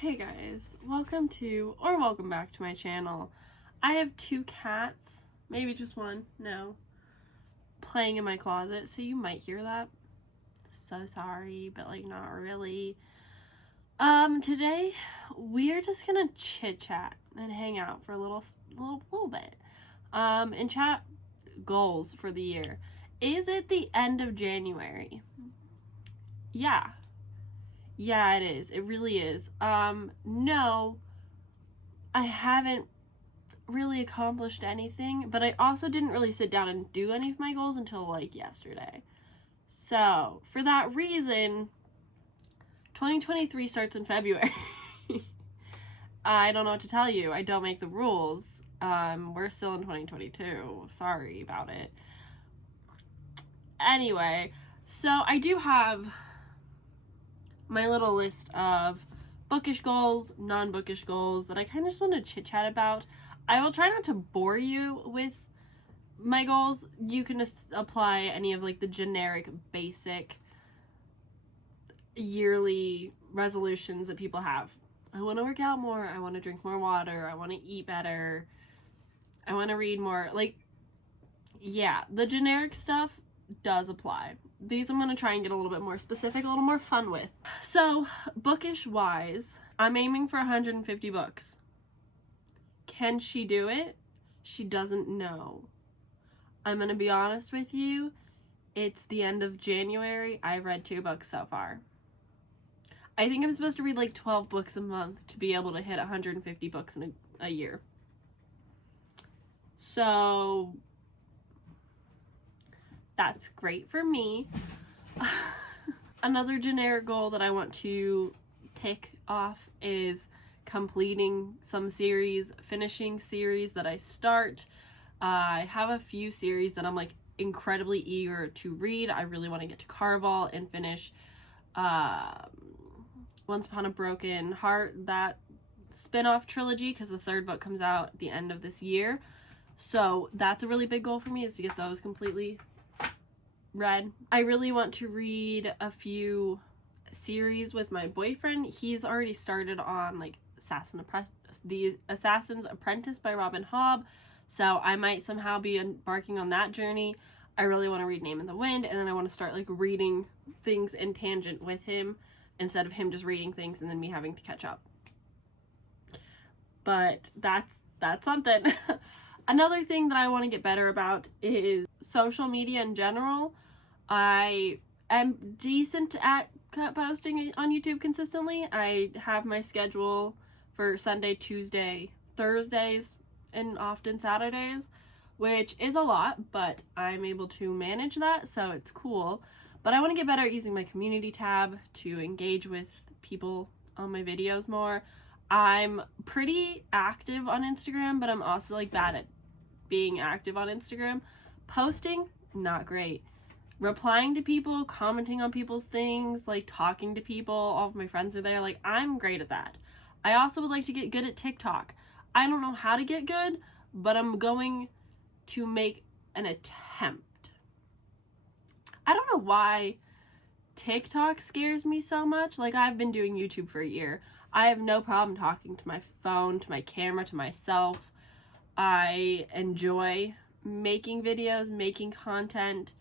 Hey guys, welcome back to my channel. I have two cats, maybe just one, no, playing in my closet, so you might hear that. So sorry, but like not really. Today we're just gonna chit chat and hang out for a little bit. And chat goals for the year. Is it the end of January? Yeah, it is. It really is. No, I haven't really accomplished anything, but I also didn't really sit down and do any of my goals until like yesterday. So, for that reason, 2023 starts in February. I don't know what to tell you. I don't make the rules. We're still in 2022. Sorry about it. Anyway, so I do have my little list of bookish goals, non-bookish goals that I kind of just want to chit-chat about. I will try not to bore you with my goals. You can just apply any of like the generic basic yearly resolutions that people have. I want to work out more, I want to drink more water, I want to eat better, I want to read more. Like, yeah, the generic stuff does apply. These I'm going to try and get a little bit more specific, a little more fun with. So, bookish wise, I'm aiming for 150 books. Can she do it? She doesn't know. I'm going to be honest with you. It's the end of January. I've read 2 books so far. I think I'm supposed to read like 12 books a month to be able to hit 150 books in a year. So that's great for me. Another generic goal that I want to tick off is completing some series, finishing series that I start. I have a few series that I'm like incredibly eager to read. I really want to get to Caraval and finish Once Upon a Broken Heart, that spin-off trilogy, because the 3rd book comes out at the end of this year. So that's a really big goal for me, is to get those completely read. I really want to read a few series with my boyfriend. He's already started on like The Assassin's Apprentice by Robin Hobb, so I might somehow be embarking on that journey. I really want to read Name in the Wind, and then I want to start like reading things in tangent with him instead of him just reading things and then me having to catch up. But that's something. Another thing that I want to get better about is social media in general. I am decent at posting on YouTube consistently. I have my schedule for Sunday, Tuesday, Thursdays, and often Saturdays, which is a lot, but I'm able to manage that, so it's cool. But I want to get better at using my community tab to engage with people on my videos more. I'm pretty active on Instagram, but I'm also like bad at being active on Instagram. Posting, not great. Replying to people, commenting on people's things, like talking to people, all of my friends are there, like I'm great at that. I also would like to get good at TikTok. I don't know how to get good, but I'm going to make an attempt. I don't know why TikTok scares me so much. Like, I've been doing YouTube for a year. I have no problem talking to my phone, to my camera, to myself. I enjoy making videos, making content.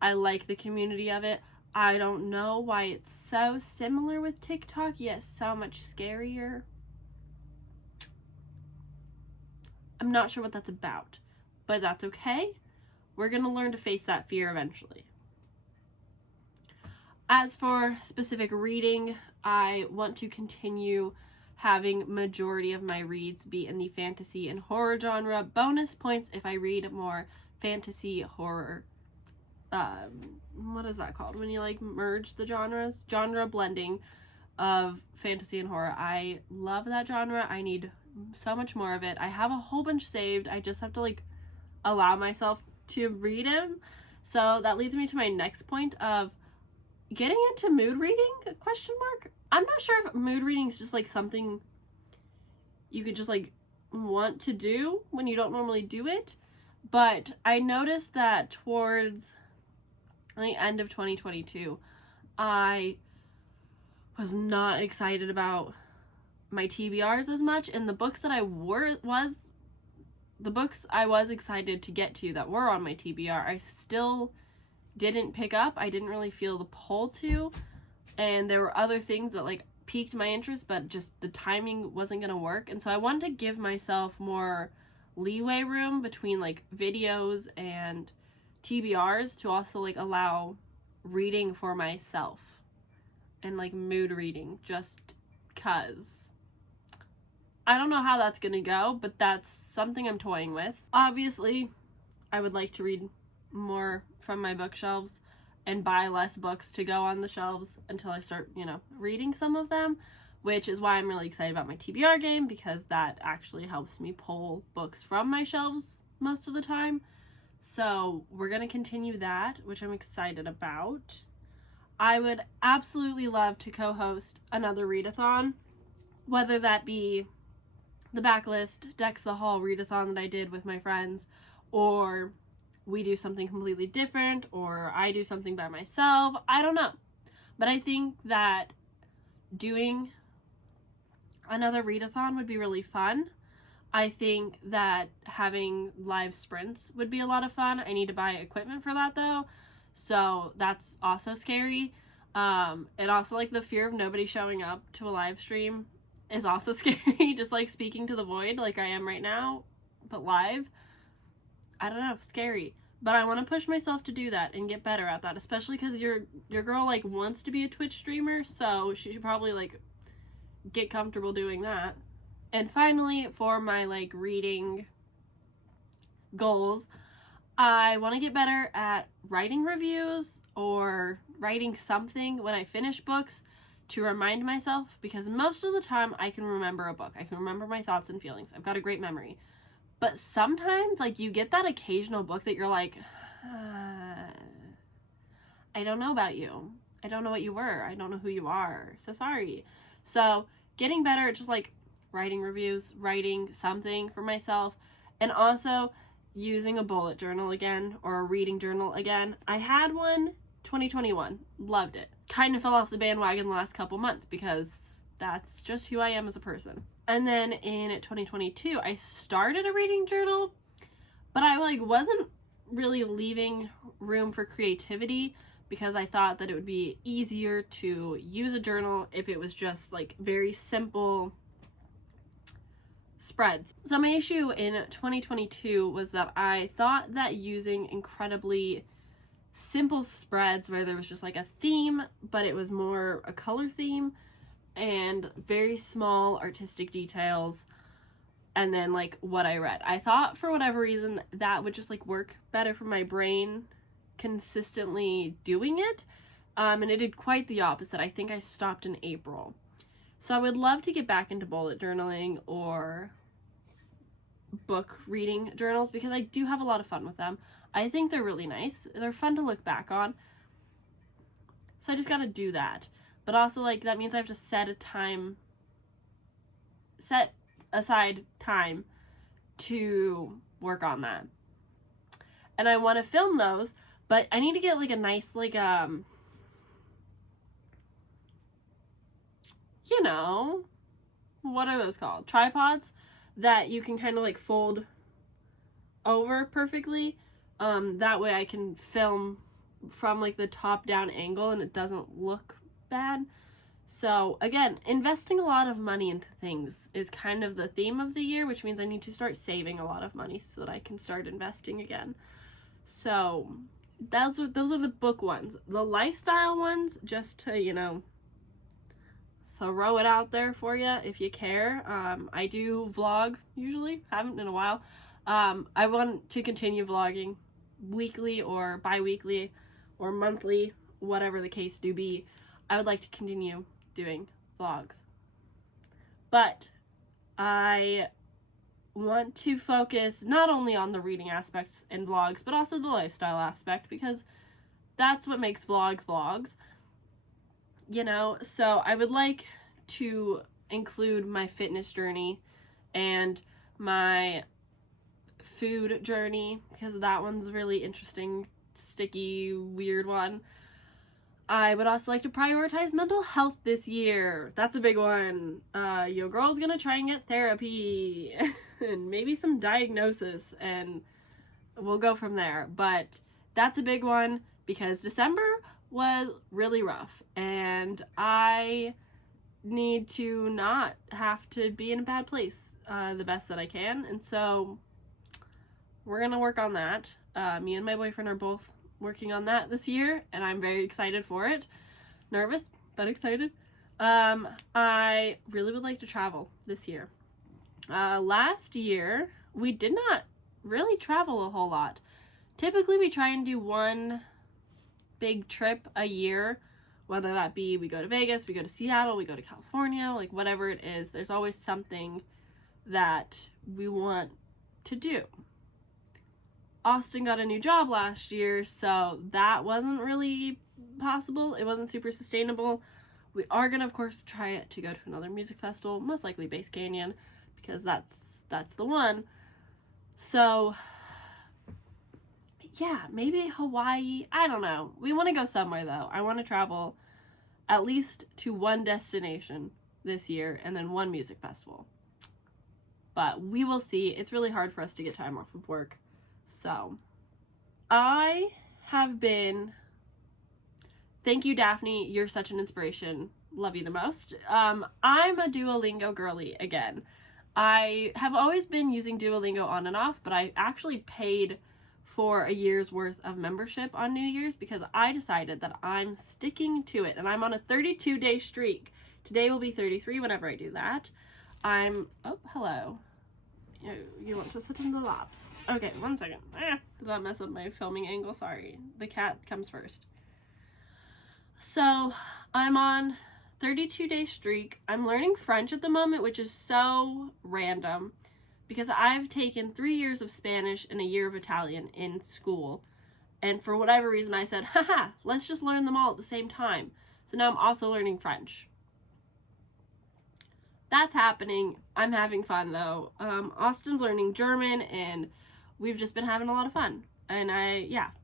I like the community of it. I don't know why it's so similar with TikTok, yet so much scarier. I'm not sure what that's about, but that's okay. We're gonna learn to face that fear eventually. As for specific reading, I want to continue having majority of my reads be in the fantasy and horror genre. Bonus points if I read more fantasy, horror. What is that called? When you like merge the genres? Genre blending of fantasy and horror. I love that genre. I need so much more of it. I have a whole bunch saved. I just have to like allow myself to read them. So that leads me to my next point of getting into mood reading, ? I'm not sure if mood reading is just like something you could just like want to do when you don't normally do it, but I noticed that towards the end of 2022, I was not excited about my TBRs as much, and the books that I was excited to get to that were on my TBR, I still didn't pick up. I didn't really feel the pull to, and there were other things that like piqued my interest, but just the timing wasn't gonna work. And so I wanted to give myself more leeway room between like videos and TBRs to also like allow reading for myself and like mood reading, just cause I don't know how that's gonna go, but that's something I'm toying with. Obviously, I would like to read more from my bookshelves and buy less books to go on the shelves until I start, reading some of them, which is why I'm really excited about my TBR game, because that actually helps me pull books from my shelves most of the time. So we're going to continue that, which I'm excited about. I would absolutely love to co-host another readathon, whether that be the Backlist Decks the Hall readathon that I did with my friends, or we do something completely different, or I do something by myself. I don't know. But I think that doing another readathon would be really fun. I think that having live sprints would be a lot of fun. I need to buy equipment for that though, so that's also scary. And also like the fear of nobody showing up to a live stream is also scary. Just like speaking to the void like I am right now, but live. I don't know, scary. But I want to push myself to do that and get better at that, especially because your girl like wants to be a Twitch streamer, so she should probably like get comfortable doing that. And finally, for my like reading goals, I want to get better at writing reviews or writing something when I finish books to remind myself, because most of the time I can remember a book. I can remember my thoughts and feelings. I've got a great memory. But sometimes, like, you get that occasional book that you're like, I don't know about you. I don't know what you were. I don't know who you are. So sorry. So getting better at just, like, writing reviews, writing something for myself, and also using a bullet journal again, or a reading journal again. I had one 2021. Loved it. Kind of fell off the bandwagon the last couple months because that's just who I am as a person. And then in 2022, I started a reading journal, but I like wasn't really leaving room for creativity because I thought that it would be easier to use a journal if it was just like very simple spreads. So my issue in 2022 was that I thought that using incredibly simple spreads where there was just like a theme, but it was more a color theme, and very small artistic details, and then like what I read. I thought for whatever reason that would just like work better for my brain consistently doing it, and it did quite the opposite. I think I stopped in April. So I would love to get back into bullet journaling or book reading journals because I do have a lot of fun with them. I think they're really nice. They're fun to look back on. So I just gotta do that. But also, like, that means I have to set aside time to work on that. And I want to film those, but I need to get, like, a nice, like, what are those called? Tripods that you can kind of, like, fold over perfectly. That way I can film from, like, the top-down angle and it doesn't look bad. So again, investing a lot of money into things is kind of the theme of the year, which means I need to start saving a lot of money so that I can start investing again. So those are the book ones. The lifestyle ones, just to, throw it out there for you if you care. I do vlog usually, haven't in a while. I want to continue vlogging weekly or bi-weekly or monthly, whatever the case do be. I would like to continue doing vlogs. But I want to focus not only on the reading aspects in vlogs, but also the lifestyle aspect, because that's what makes vlogs. So I would like to include my fitness journey and my food journey, because that one's really interesting, sticky, weird one. I would also like to prioritize mental health this year. That's a big one. Your girl's gonna try and get therapy and maybe some diagnosis, and we'll go from there. But that's a big one because December was really rough, and I need to not have to be in a bad place the best that I can. And so we're gonna work on that. Me and my boyfriend are both working on that this year, and I'm very excited for it. Nervous, but excited. I really would like to travel this year. Last year, we did not really travel a whole lot. Typically, we try and do one big trip a year, whether that be we go to Vegas, we go to Seattle, we go to California, like whatever it is. There's always something that we want to do. Austin got a new job last year, so that wasn't really possible. It wasn't super sustainable. We are gonna, of course, try to go to another music festival, most likely Bass Canyon, because that's the one. So yeah, maybe Hawaii. I don't know. We want to go somewhere though. I want to travel at least to one destination this year and then one music festival. But we will see. It's really hard for us to get time off of work. So, I have been, thank you, Daphne, you're such an inspiration, love you the most. I'm a Duolingo girly again. I have always been using Duolingo on and off, but I actually paid for a year's worth of membership on New Year's because I decided that I'm sticking to it, and I'm on a 32-day streak. Today will be 33 whenever I do that. Oh, hello. You want to sit in the laps. Okay, 1 second. Did that mess up my filming angle? Sorry. The cat comes first. So, I'm on 32-day streak. I'm learning French at the moment, which is so random because I've taken 3 years of Spanish and a year of Italian in school. And for whatever reason, I said, haha, let's just learn them all at the same time. So now I'm also learning French. That's happening. I'm having fun though. Austin's learning German, and we've just been having a lot of fun. And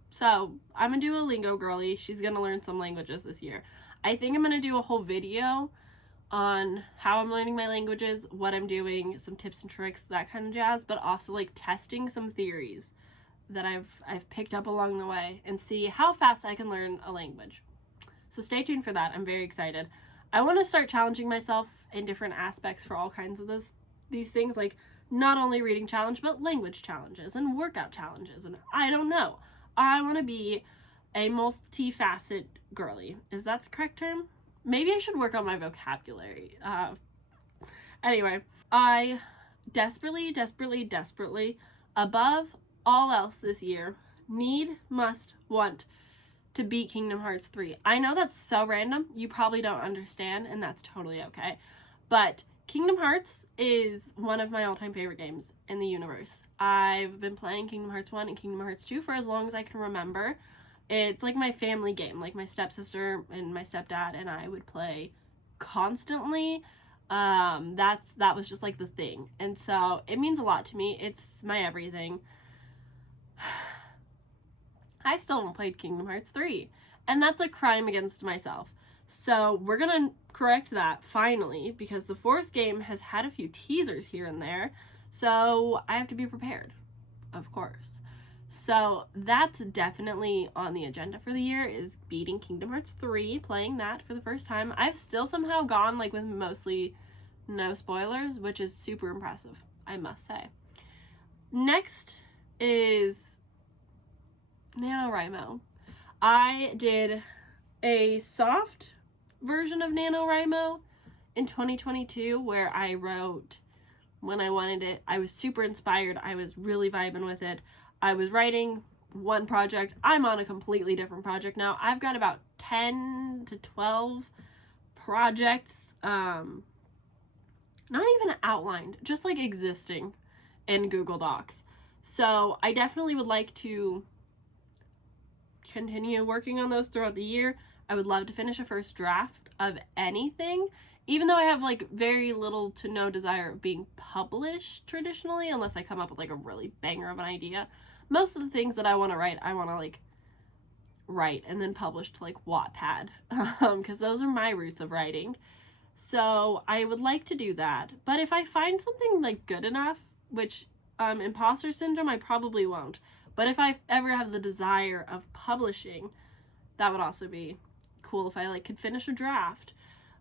so I'm a Duolingo girly. She's gonna learn some languages this year. I think I'm gonna do a whole video on how I'm learning my languages, what I'm doing, some tips and tricks, that kind of jazz, but also like testing some theories that I've picked up along the way and see how fast I can learn a language. So stay tuned for that. I'm very excited. I want to start challenging myself in different aspects for all kinds of these things, like not only reading challenge, but language challenges and workout challenges. And I don't know. I want to be a multifaceted girly. Is that the correct term? Maybe I should work on my vocabulary. Anyway, I desperately, above all else this year, must, want to beat Kingdom Hearts 3. I know that's so random. You probably don't understand, and that's totally okay. But Kingdom Hearts is one of my all-time favorite games in the universe. I've been playing Kingdom Hearts 1 and Kingdom Hearts 2 for as long as I can remember. It's like my family game. Like my stepsister and my stepdad and I would play constantly. That was just like the thing. And so it means a lot to me. It's my everything. I still haven't played Kingdom Hearts 3, and that's a crime against myself. So we're gonna correct that finally, because the fourth game has had a few teasers here and there, so I have to be prepared, of course. So that's definitely on the agenda for the year, is beating Kingdom Hearts 3, playing that for the first time. I've still somehow gone like with mostly no spoilers, which is super impressive, I must say. Next is NaNoWriMo. I did a soft version of NaNoWriMo in 2022 where I wrote when I wanted it. I was super inspired. I was really vibing with it. I was writing one project. I'm on a completely different project now. I've got about 10 to 12 projects, not even outlined, just like existing in Google Docs. So I definitely would like to continue working on those throughout the year. I would love to finish a first draft of anything, even though I have like very little to no desire of being published traditionally, unless I come up with like a really banger of an idea. Most of the things that I want to write, I want to like write and then publish to like Wattpad, because those are my roots of writing. So I would like to do that. But if I find something like good enough, which imposter syndrome, I probably won't. But if I ever have the desire of publishing, that would also be cool if I like could finish a draft.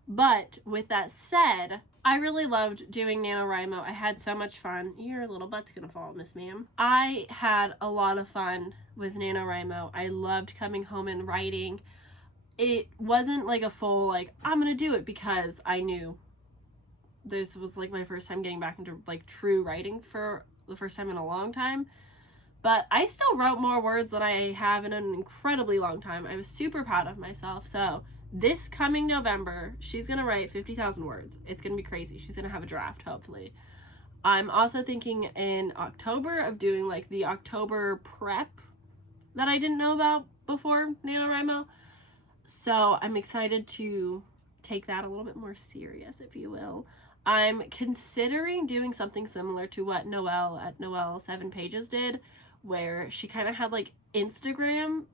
But with that said, I really loved doing NaNoWriMo. I had so much fun. Your little butt's gonna fall, Miss Ma'am. I had a lot of fun with NaNoWriMo. I loved coming home and writing. It wasn't like a full, like, I'm gonna do it, because I knew this was like my first time getting back into like true writing for the first time in a long time. But I still wrote more words than I have in an incredibly long time. I was super proud of myself. So this coming November, she's gonna write 50,000 words. It's gonna be crazy. She's gonna have a draft, hopefully. I'm also thinking in October of doing like the October prep that I didn't know about before NaNoWriMo. So I'm excited to take that a little bit more serious, if you will. I'm considering doing something similar to what Noelle at Noelle 7 Pages did, where she kind of had like Instagram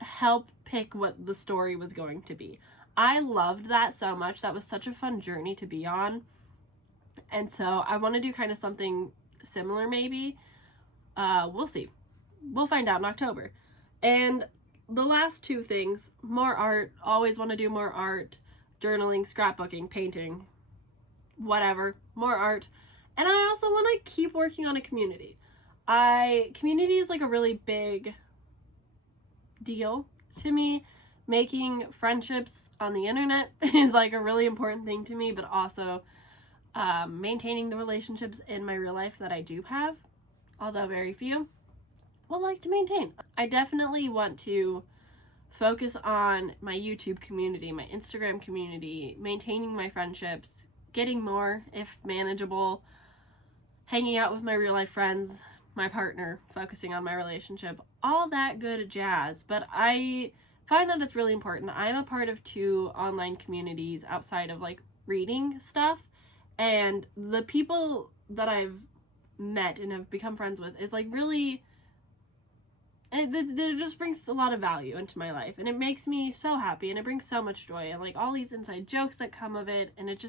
help pick what the story was going to be. I loved that so much. That was such a fun journey to be on. And so I want to do kind of something similar maybe. We'll see. We'll find out in October. And the last two things, more art. Always want to do more art. Journaling, scrapbooking, painting, whatever. More art. And I also want to keep working on a community. Community is like a really big deal to me. Making friendships on the internet is like a really important thing to me, but also maintaining the relationships in my real life that I do have, although very few, would like to maintain. I definitely want to focus on my YouTube community, my Instagram community, maintaining my friendships, getting more, if manageable, hanging out with my real life friends, my partner, focusing on my relationship, all that good jazz. But I find that it's really important. I'm a part of 2 online communities outside of like reading stuff, and the people that I've met and have become friends with is like really, it just brings a lot of value into my life, and it makes me so happy, and it brings so much joy, and like all these inside jokes that come of it, and it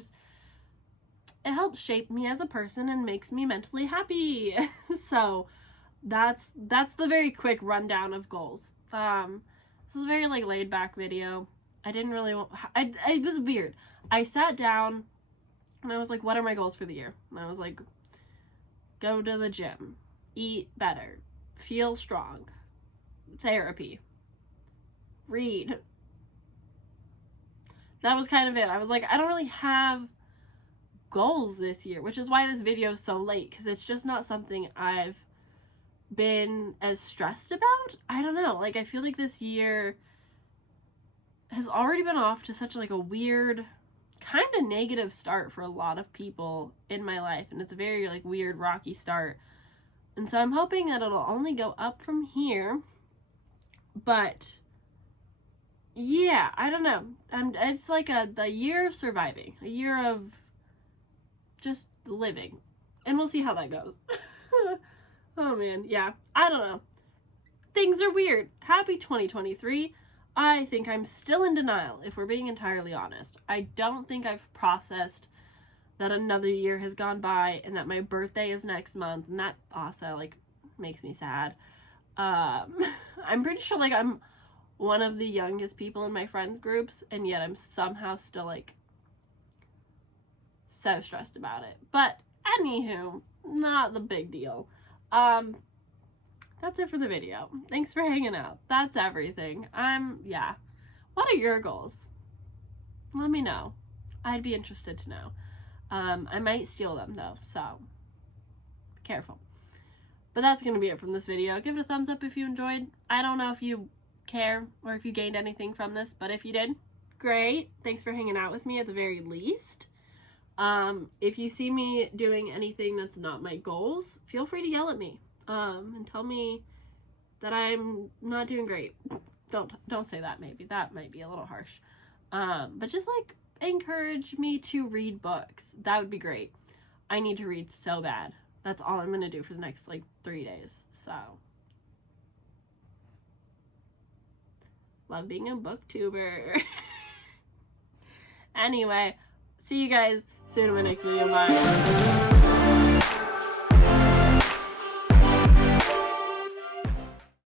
helps shape me as a person and makes me mentally happy. So that's the very quick rundown of goals. This is a very like laid back video. I didn't really want, it was weird. I sat down and I was like, what are my goals for the year? And I was like, go to the gym, eat better, feel strong, therapy, read. That was kind of it. I was like, I don't really have goals this year, which is why this video is so late, because it's just not something I've been as stressed about. I don't know, like I feel like this year has already been off to such like a weird kind of negative start for a lot of people in my life, and it's a very like weird rocky start, and so I'm hoping that it'll only go up from here. But yeah, I don't know, it's like the year of surviving, a year of just living, and we'll see how that goes. Oh man, yeah, I don't know. Things are weird. Happy 2023. I think I'm still in denial, if we're being entirely honest. I don't think I've processed that another year has gone by and that my birthday is next month, and that also like makes me sad. I'm pretty sure like I'm one of the youngest people in my friends groups, and yet I'm somehow still like so stressed about it. But anywho, not the big deal. That's it for the video. Thanks for hanging out. That's everything. Yeah. What are your goals? Let me know. I'd be interested to know. I might steal them though, so be careful. But that's gonna be it from this video. Give it a thumbs up if you enjoyed. I don't know if you care or if you gained anything from this, but if you did, great. Thanks for hanging out with me at the very least. If you see me doing anything that's not my goals, feel free to yell at me, and tell me that I'm not doing great. Don't say that, maybe. That might be a little harsh. But just like encourage me to read books. That would be great. I need to read so bad. That's all I'm gonna do for the next like 3 days, so. Love being a booktuber. Anyway, see you guys soon in my next video. Bye.